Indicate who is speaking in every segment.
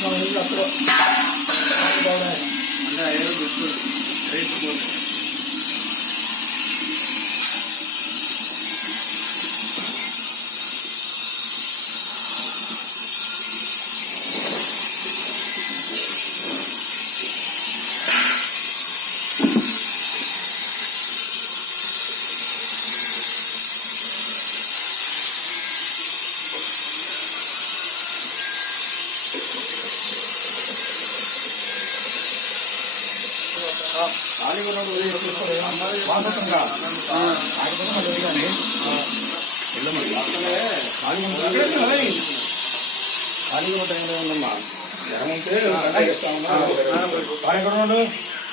Speaker 1: నీలకంఠం
Speaker 2: శ్రీ బాల ఉగ్ర నరసింహస్వామి సన్నిధానంలో చూడొచ్చు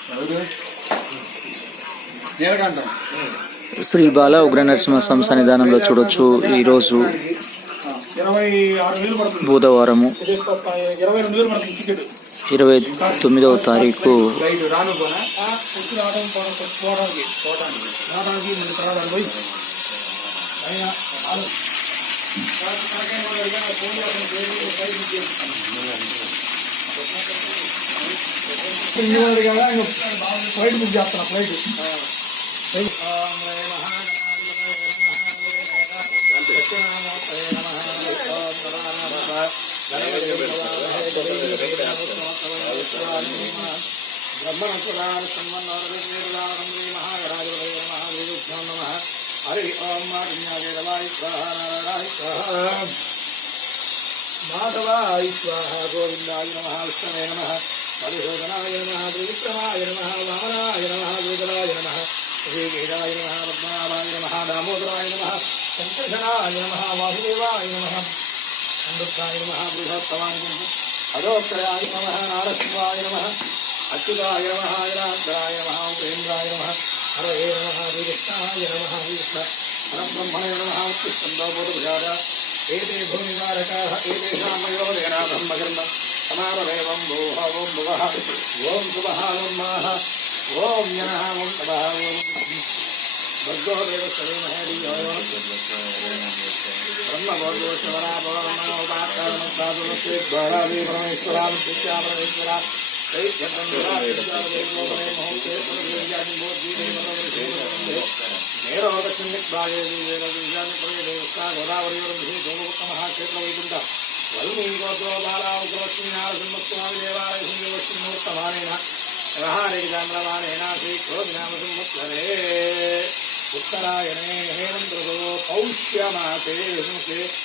Speaker 2: ఈరోజు
Speaker 3: ఇరవై ఆరు వేలు పడుతుంది.
Speaker 2: బుధవారము.
Speaker 3: ఇరవై రెండు వేలు పడుతుంది టికెట్.
Speaker 2: ఇరవై తొమ్మిదవ తారీఖు.
Speaker 1: రైట్ రాను
Speaker 3: ఫ్లైట్ ఫ్లైట్. హరి ఓం మాధవాయ స్వాహ గోవిందాయ నమ విష్ణవే నమ పరిశోధనాయ నమ త్రివిక్రమాయ నమ వామనాయ నమ గురుదరాయ నమ శ్రీకేదాయ నమ పద్మనాభాయ నమ దామోదరాయ నమ శంకర్షణాయ నమ వాసుదేవాయ నమ అమృతాయ నమ బృహత్తమాయ నమ అదోక్షరాయ నమ నారసింహాయ నమ అచ్యుతాయ నమ జనార్దనాయ నమ ఉపేంద్రాయ నమ హరే నమ శ్రీకృష్ణాయ నమ శ్రీకృష్ణ పరబ్రహ్మణే నమ ఉత్కృష్టంలో ఏతే భూమికారకాः ఏతేషాం మయోరేణ బ్రహ్మకర్మ సమానమేవం ఓం భువः ఓం శుభः ఓం మాः ఓం యనः ఓం తపः ఓం భర్గో దేవस्य ధీమహి ధియో యో నః బ్రహ్మభోగో శివరాభవనోపాత్తానమస్తాదునస్య ద్వారాది ఉత్తరాయణే హేమంద్రదో పౌష్యమాసే ఆమావాస్యాయాం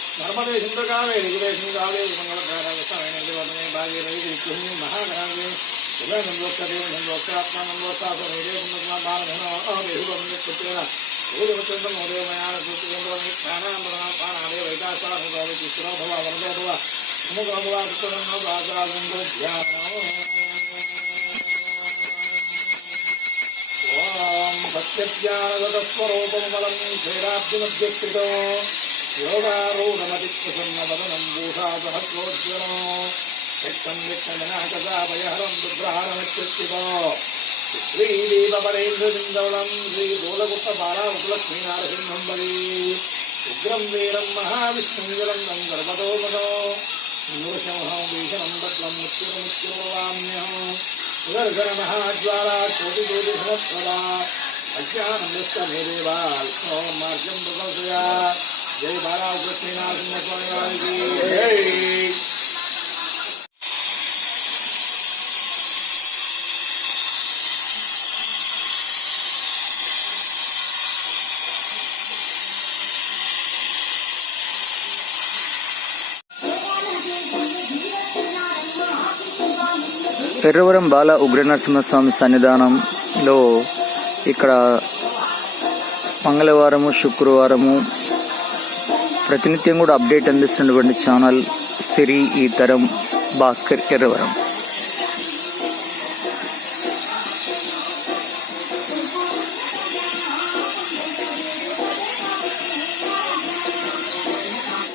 Speaker 3: ఆగోవాయుంద్రం విశ్వాపుతాన్యదుఃఖానామోమకనాథ సంబాడాప విరారావసం జ్యోతి విద్యాభయోగోదాదేవ గోదావరి సరస్వతి నర్మదే సింధుకావేరి గురేష్మి కావేరి మంగళకారావసాయన దేవతమే భాగీరథి కుహ్ని మహాగణాగే ఉదయనందోత్తదేవ నందోత్తాత్మానందోత్తాసమేదే సుందరమా బాలమేన భూజవచంద్రం ఉదయమయాన సూత్రేంద్రం ప్రాణాంబరణ పానాదే వైతాసానుభావి తిస్రో భవ వరదో భవ సుముఖో భవ సుతరన్నో బాగాలందో ధ్యానం ఓం సత్యజ్ఞానగతస్వరూపం బలం క్షీరాబ్దిమధ్యకృతో యోగారూఢమతిప్రసన్నవదనం భూషా వ్యక్తం వ్యక్తమనాకసాభయహరం రుద్రహారమత్యుక్తితో శ్రీదీపపరేంద్రసిందవళం శ్రీ దూలగుప్త బలి ఉగ్రం వీరం మహావిష్ణుంజలం గర్భతోపదో నృసింహం భీషణం బద్లం మృత్యురమృత్యుర్వామ్యహం సుదర్శన మహాజ్వాలా కోటి కోటి సమత్సరా అజ్ఞానం యస్త మే దేవాల్.
Speaker 2: పెర్రవరం బాల ఉగ్ర నరసింహస్వామి సన్నిధానంలో ఇక్కడ మంగళవారము శుక్రవారము ప్రతినిత్యం కూడా అప్డేట్ అందిస్తున్నటువంటి ఛానల్ సిరి ఈ తరం భాస్కర్ ఎర్రవరం.